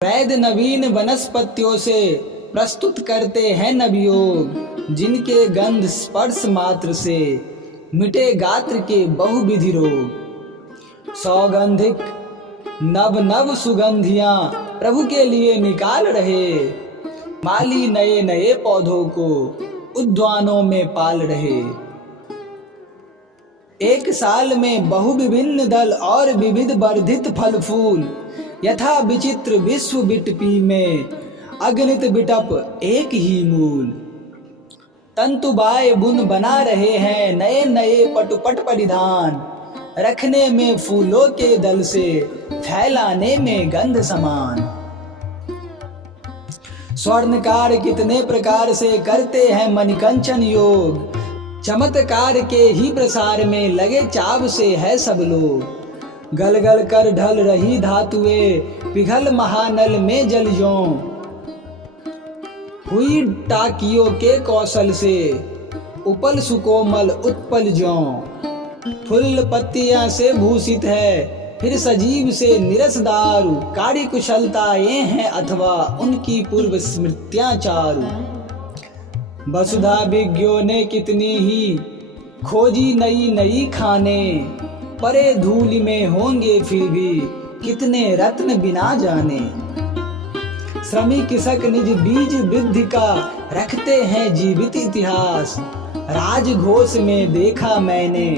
वैद नवीन वनस्पतियों से प्रस्तुत करते हैं नवयोग, जिनके गंध स्पर्श मात्र से मिटे गात्र के बहुविधि रोग। सौगंधिक नव नव सुगंधियां प्रभु के लिए निकाल रहे, माली नए नए पौधों को उद्यानों में पाल रहे। एक साल में बहु विभिन्न दल और विविध वर्धित फल फूल, यथा विचित्र विश्व बिटपी में अगणित बिटप एक ही मूल। तंतुबाय बुन बना रहे हैं नए नए पटुपट परिधान, रखने में फूलों के दल से फैलाने में गंध समान। स्वर्णकार कितने प्रकार से करते हैं मणिकंचन योग, चमत्कार के ही प्रसार में लगे चाव से है सब लोग। गल गल कर ढल रही धातुएं पिघल महानल में जल ज्यों, हुई टाकियों के कौशल से उपल सुकोमल उत्पल ज्यों। फूल पत्तियां से भूषित है फिर सजीव से निरसदार, कार्य कुशलताएं हैं अथवा उनकी पूर्व स्मृतियां चारु। वसुधा विज्ञों ने कितनी ही खोजी नई नई खाने, परे धूलि में होंगे फिर भी कितने रत्न बिना जाने। श्रमी कृषक निज बीज वृद्धि का रखते हैं जीवित इतिहास, राजघोष में देखा मैंने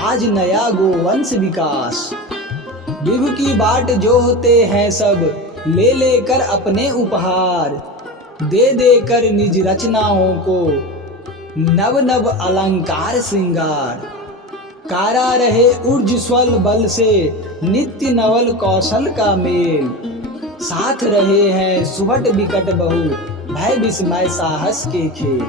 आज नया गोवंश विकास। विभु की बाट जो होते हैं सब ले लेकर अपने उपहार, दे दे कर निज रचनाओं को नव नव अलंकार श्रृंगार। कारा रहे ऊर्ज्वल बल से नित्य नवल कौशल का मेल, साथ रहे हैं सुबट बिकट बहु भय विस्मय साहस के खेल।